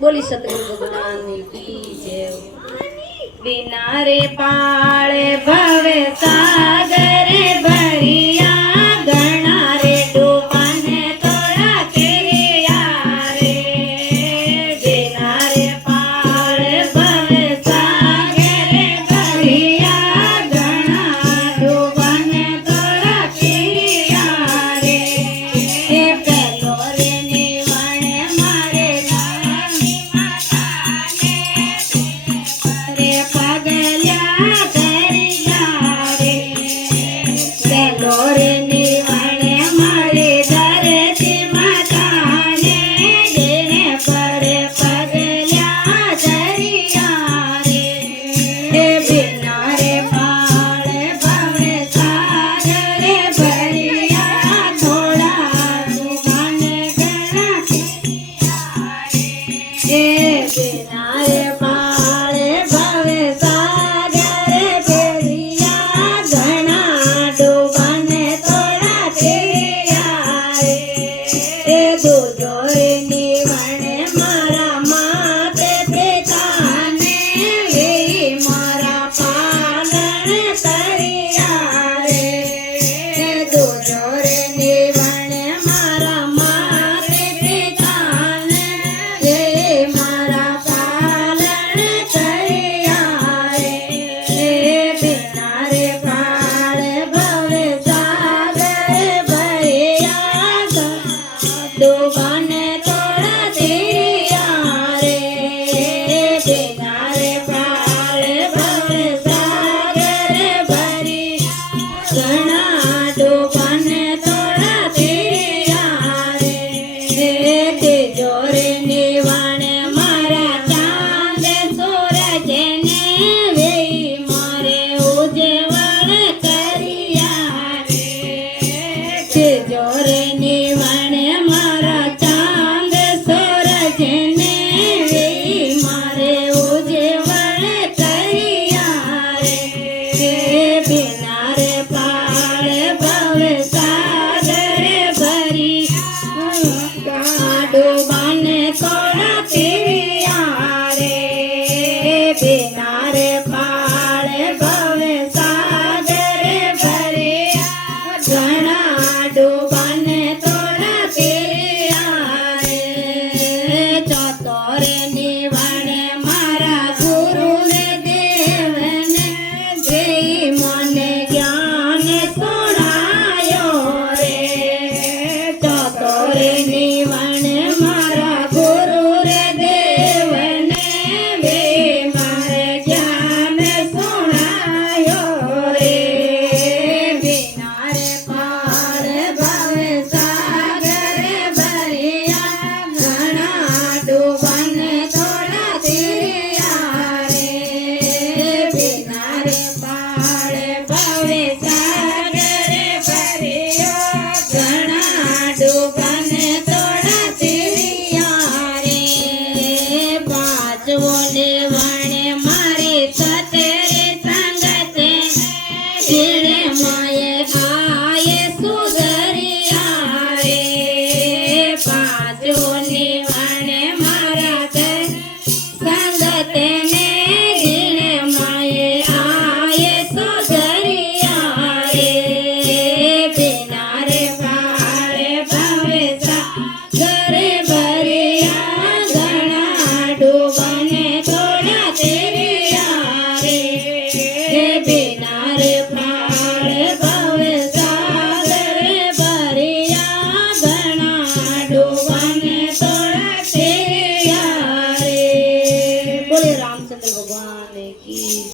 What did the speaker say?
बोली सतगुरु भगवान की जय। बिना रे पाळे भवे सागर भरिया घना रे डूबाने तोड़ा किरिया रे। बिना रे पाळे भवे सागर भरिया घना डूबाने तोड़ा किरिया रे। ए पेलो रे निवाणे मारे नानी माता ने रे पगल्या दरिया रे। पेलो रे निवाणे मारे धरती माता ने देने पड़े पगल्या दरिया रे। बिना रे पाळे भवे सागर भरिया थोड़ा दुकान गणा बिना रे पाळे भवे सागर भरिया घना डूबाने तोड़ा किरिया रे। दूधो रे निवाणे मारा माते पिता ने वे मारा पालन करिया रे। दूधो रे निवाणे मारा माते पिता ने वे मारा पालन करिया रे। बिना रे पाळे भवे सागर भरिया डूबाने तोड़ा किरिया रे। बिना रे पाळे भवे सागर भरिया घना डूबाने तोड़ा किरिया रे। तेजो रे निवाणे मारा चांद सूरज ने वे मारे उजवल करिया रे। तेजो रे निवाणे मारा चांद सूरज ने वे मारे उजवल करिया रे। बिना रे पाळे भवे सागर भरिया डूबाने तोड़ा किरिया रे। बिना रे पाळे भवे सागर भरिया घना डूबाने तोड़ा किरिया रे। चौथो रे निवाणे मारा गुरु ने देव ने जय मने ज्ञान सुनायो रे। चौथो रे निवाणे मारा गुरु रे देव ने वे मारे ज्ञान सुनायो रे। बिना रे पाळे भवे सागर भरिया घना डूबा